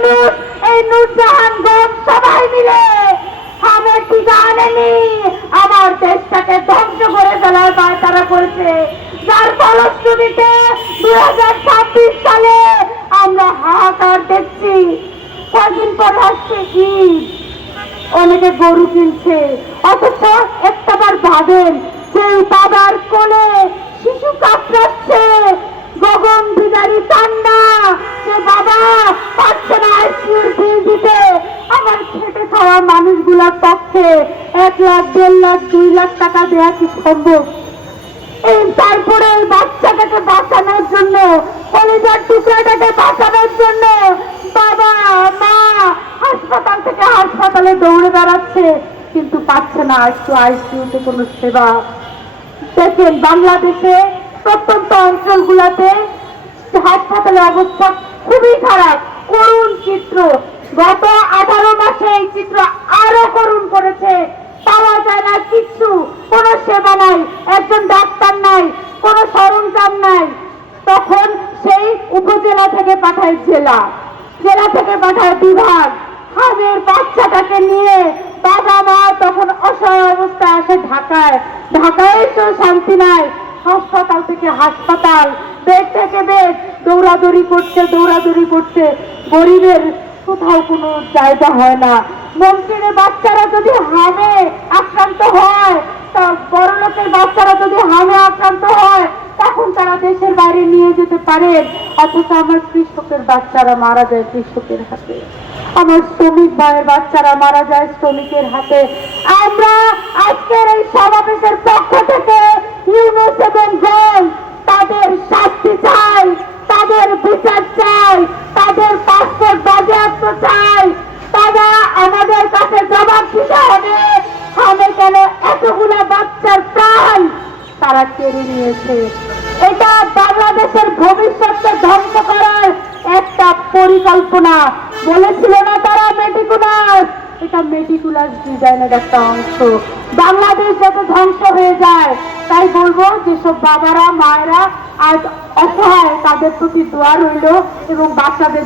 ইউনূস, এই নূরজাহানগঞ্জ সবাই মিলে হামের টিকা আনেনি, আমার দেশটাকে ধ্বংস করে ফেলার দায় তারা করেছে। যার ফলশ্রুতিতে 2026 সালে আমরা হাহাকার দেখছি। কয়েকদিন পরে আসছে ঈদ, অনেকে গরু কিনছে, অথচ একটাবার ভাবেন সেই বাবার কোলে শিশু কাতরাচ্ছে, গগন বিদারী কান্না, যে বাবা পারছে না আইসিইউর বিল দিতে। আমার খেটে খাওয়া মানুষগুলোর পক্ষে 1 লাখ, 1.5 লাখ, 2 লাখ টাকা দেওয়া কি সম্ভব? এই তারপরে ওই বাচ্চাটাকে বাঁচানোর জন্য, কলিজার টুকরাটাকে বাঁচানোর জন্য বাবা মা হাসপাতাল থেকে হাসপাতালে দৌড়ে বেড়াচ্ছে, কিন্তু পাচ্ছে না একটু আইসিইউতে কোনো সেবা। দেখেন বাংলাদেশে প্রত্যন্ত অঞ্চলগুলোতে হাসপাতালের অবস্থা খুবই খারাপ, করুণ চিত্র। গত 18 মাসে এই চিত্র আরো করুণ করেছে। পাওয়া যায় না কিচ্ছু, কোনো সেবা নাই, একজন ডাক্তার নাই, কোনো সরঞ্জাম নাই। তখন সেই উপজেলা থেকে পাঠায় জেলা, জেলা থেকে পাঠায় বিভাগ। হামের বাচ্চাটাকে নিয়ে বাবা মা তখন অসহায় অবস্থায় আসে ঢাকায়। ঢাকায় তো শান্তি নাই, হাসপাতাল থেকে হাসপাতাল, বেড থেকে বেড, দৌড়াদৌড়ি করছে, দৌড়াদৌড়ি করছে। গরিবের কোথাও কোনো জায়গা হয় না। মন্ত্রীর বাচ্চারা যদি হামে আক্রান্ত হয়, তা বড় লোকের বাচ্চারা যদি হামে আক্রান্ত হয়, তখন তারা দেশের বাইরে নিয়ে যেতে পারেন। অথচ আমার কৃষকের বাচ্চারা মারা যায় কৃষকের হাতে, আমার শ্রমিক ভাইয়ের বাচ্চারা মারা যায় শ্রমিকের হাতে। আমরা আজকের এই সমাবেশের পক্ষ থেকে ইউনূস এবং গণ তাদের শাস্তি চাই, তাদের বিচার চাই, তাদের পাসপোর্ট বাজেয়াপ্ত চাই। তারা আমাদের কাছে জবাব দিতে হবে, আমি কেন এতগুলা বাচ্চার প্রাণ তারা কেড়ে নিয়েছে। এটা বাংলাদেশের ভবিষ্যৎকে ধ্বংস করার একটা পরিকল্পনা। বলেছিল না তারা মেটিকুলাস, এটা মেটিকুলাস ডিজাইনের একটা অংশ। বাংলাদেশ যাতে ধ্বংস হয়ে যায়, তাই বলবো যেসব বাবারা মায়েরা আজ অসহায়, তাদের প্রতি দোয়া রইল এবং বাচ্চাদের